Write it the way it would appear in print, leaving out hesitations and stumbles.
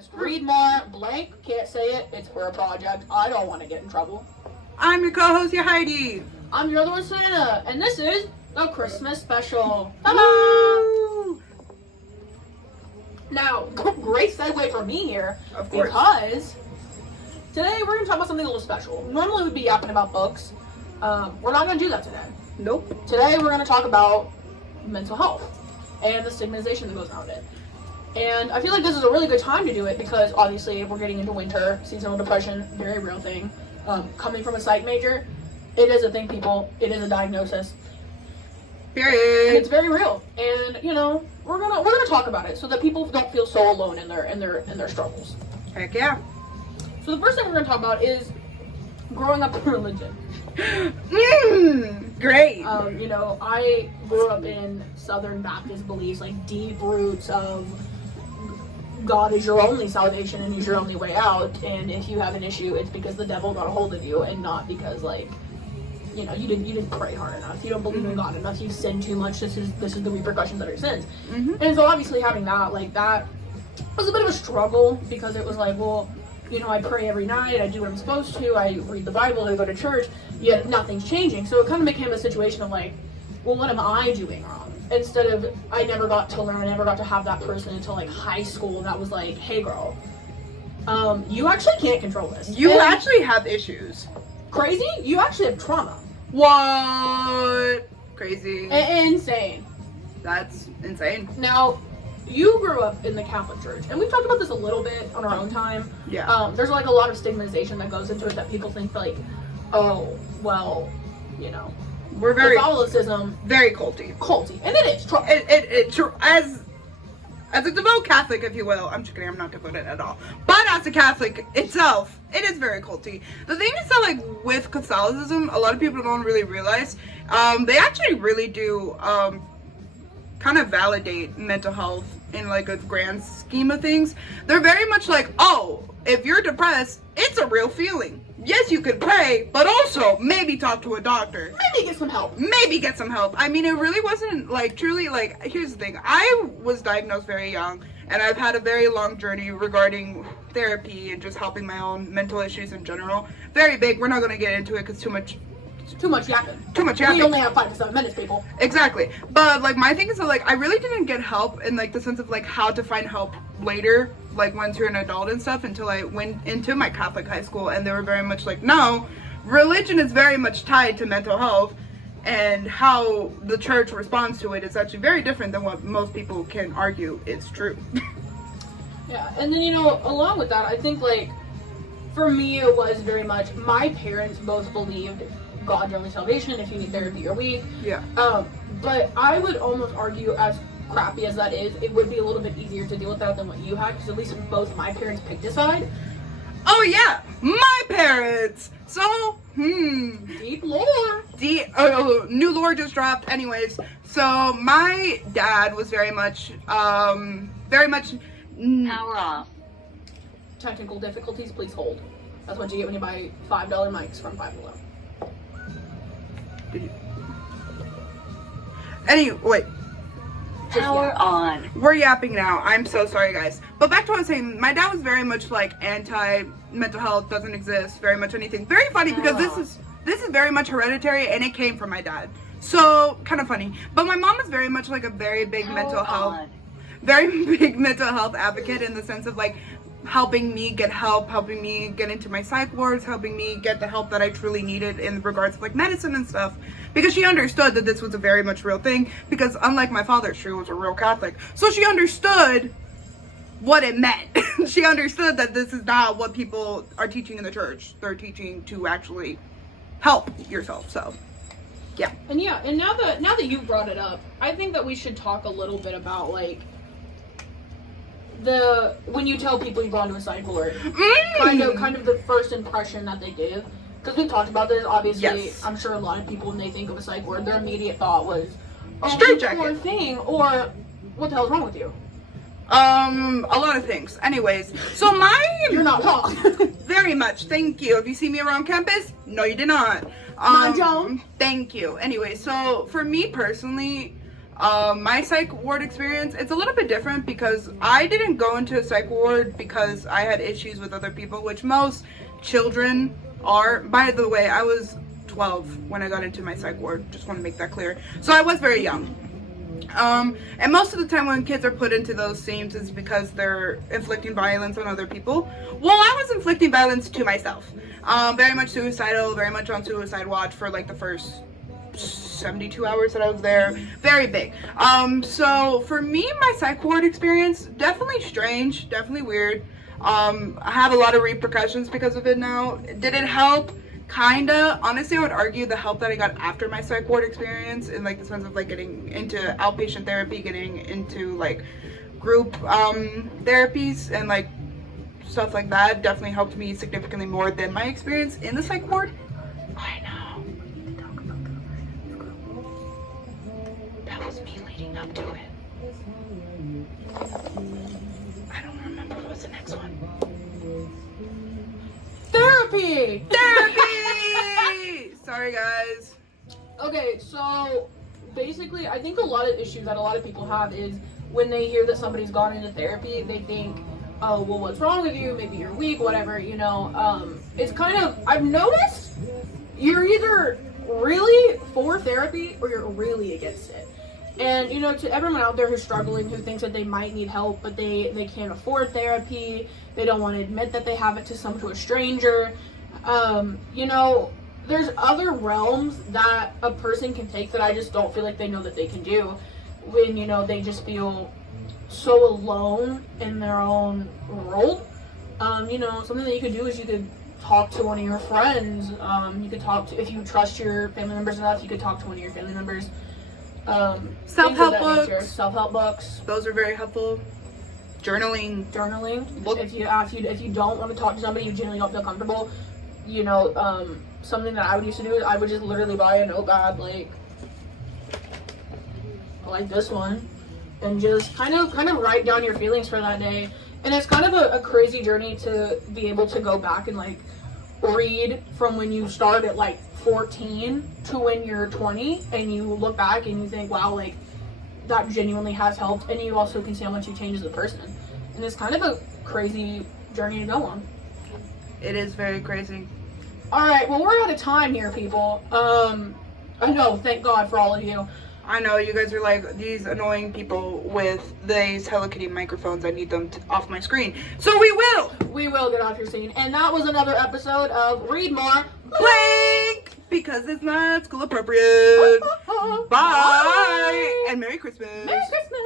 podcast. Read more. Blank. Can't say it. It's for a project. I don't want to get in trouble. I'm your co-host, your Heidi. I'm your other one, Savannah. And this is the Christmas special. Ta-da! Now, great segue for me here. Of course. Because today we're going to talk about something a little special. Normally we'd be yapping about books. We're not going to do that today. Nope. Today we're going to talk about mental health and the stigmatization that goes around it. And I feel like this is a really good time to do it because obviously we're getting into winter, seasonal depression, very real thing. Coming from a psych major, it is a thing, people. It is a diagnosis. Period. And it's very real. And you know, we're gonna talk about it so that people don't feel so alone in their struggles. Heck yeah. So the first thing we're gonna talk about is growing up in religion. Great. You know, I grew up in Southern Baptist beliefs, like deep roots of God is your only salvation and He's your only way out. And if you have an issue, it's because the devil got a hold of you, and not because you know, you didn't pray hard enough. You don't believe in God enough. You sin too much. This is the repercussions of your sins. And so obviously having that was a bit of a struggle because it was like, well, you know, I pray every night, I do what I'm supposed to, I read the Bible, I go to church, yet nothing's changing. So it kind of became a situation of like, well, what am I doing wrong? Instead of, I never got to learn, I never got to have that person until like high school that was like, hey girl, you actually can't control this. You actually have issues. Crazy? You actually have trauma. What? Crazy. Insane. That's insane. Now, you grew up in the Catholic Church, and we've talked about this a little bit on our own time. Yeah. There's like a lot of stigmatization that goes into it that people think like, oh, well, you know, We're very Catholicism, very culty. and it is. As a devout Catholic, if you will, I'm just kidding, I'm not devoted at all. But as a Catholic itself, it is very culty. The thing is that, like, with Catholicism, a lot of people don't really realize, they actually really do, kind of validate mental health in, like, a grand scheme of things. They're very much like, oh, if you're depressed, it's a real feeling. Yes, you could pray, but also maybe talk to a doctor. Maybe get some help. I mean, it really wasn't, like, truly, like, here's the thing. I was diagnosed very young, and I've had a very long journey regarding therapy and just helping my own mental issues in general. Very big. We're not going to get into it because too much yapping. We only have 5 to 7 minutes, people. Exactly. But, like, my thing is that, like, I really didn't get help in, like, the sense of, like, how to find help later, like, once you're an adult and stuff, until I went into my Catholic high school, and they were very much like, no, religion is very much tied to mental health, and how the church responds to it is actually very different than what most people can argue is true. Yeah, and then, you know, along with that, I think, like, for me, it was very much, my parents both believed God's only salvation. If you need therapy, you're weak. Yeah. But I would almost argue, as crappy as that is, it would be a little bit easier to deal with that than what you had, because at least both my parents picked a side. Oh yeah, my parents. So, Deep lore. New lore just dropped. Anyways, so my dad was very much. Power off. Technical difficulties, please hold. That's what you get when you buy $5 mics from Five Below. Anyway. Power on. We're yapping now. I'm so sorry, guys. But back to what I was saying. My dad was very much like anti-mental health, doesn't exist, very much anything. Very funny because this is very much hereditary, and it came from my dad. So kind of funny. But my mom is very much like a very big mental health advocate, in the sense of like helping me get help, helping me get into my psych wards, helping me get the help that I truly needed in regards to like medicine and stuff, because she understood that this was a very much real thing, because unlike my father, she was a real Catholic, so she understood what it meant. She understood that this is not what people are teaching in the church. They're teaching to actually help yourself. So yeah. And now that you brought it up, I think that we should talk a little bit about like when you tell people you go into a psych ward, kind of the first impression that they give. Because we've talked about this, obviously. Yes. I'm sure a lot of people, when they think of a psych ward, their immediate thought was, straitjacket thing, or what the hell's wrong with you? A lot of things. Anyways, so you're not wrong. Very much. Thank you. Have you seen me around campus? No, you did not. John. Thank you. Anyway, so for me personally, My psych ward experience, it's a little bit different because I didn't go into a psych ward because I had issues with other people, which most children are. By the way, I was 12 when I got into my psych ward. Just want to make that clear. So I was very young. And most of the time when kids are put into those scenes is because they're inflicting violence on other people. Well, I was inflicting violence to myself. Very much suicidal, very much on suicide watch for like the first 72 hours that I was there. Very big. So for me, my psych ward experience, definitely strange, definitely weird. I have a lot of repercussions because of it now. Did it help? Kinda. Honestly, I would argue the help that I got after my psych ward experience, in like the sense of like getting into outpatient therapy, getting into like group therapies and like stuff like that, definitely helped me significantly more than my experience in the psych ward. I know. That was me leading up to it. I don't remember what's the next one. Therapy! Sorry, guys. Okay, so basically, I think a lot of issues that a lot of people have is when they hear that somebody's gone into therapy, they think, oh, well, what's wrong with you? Maybe you're weak, whatever, you know. It's kind of, I've noticed you're either really for therapy or you're really against it. And, you know, to everyone out there who's struggling, who thinks that they might need help, but they can't afford therapy, they don't want to admit that they have it to a stranger, you know, there's other realms that a person can take that I just don't feel like they know that they can do when, you know, they just feel so alone in their own world. You know, something that you could do is you could talk to one of your friends. You could talk to, if you trust your family members enough, you could talk to one of your family members. Self-help books. Self-help books. Those are very helpful. Journaling. If you don't want to talk to somebody, you genuinely don't feel comfortable, you know, something that I would used to do is I would just literally buy a notepad like this one and just kind of write down your feelings for that day. And it's kind of a crazy journey to be able to go back and like read from when you start at like 14 to when you're 20 and you look back and you think, wow, like that genuinely has helped, and you also can see how much you change as a person. And it's kind of a crazy journey to go on. It is very crazy. All right, well, we're out of time here, people. I know, thank God for all of you. I know, you guys are like these annoying people with these Hello Kitty microphones. I need them off my screen. So we will get off your screen. And that was another episode of Read More Blank, because it's not school appropriate. Bye. And Merry Christmas. Merry Christmas.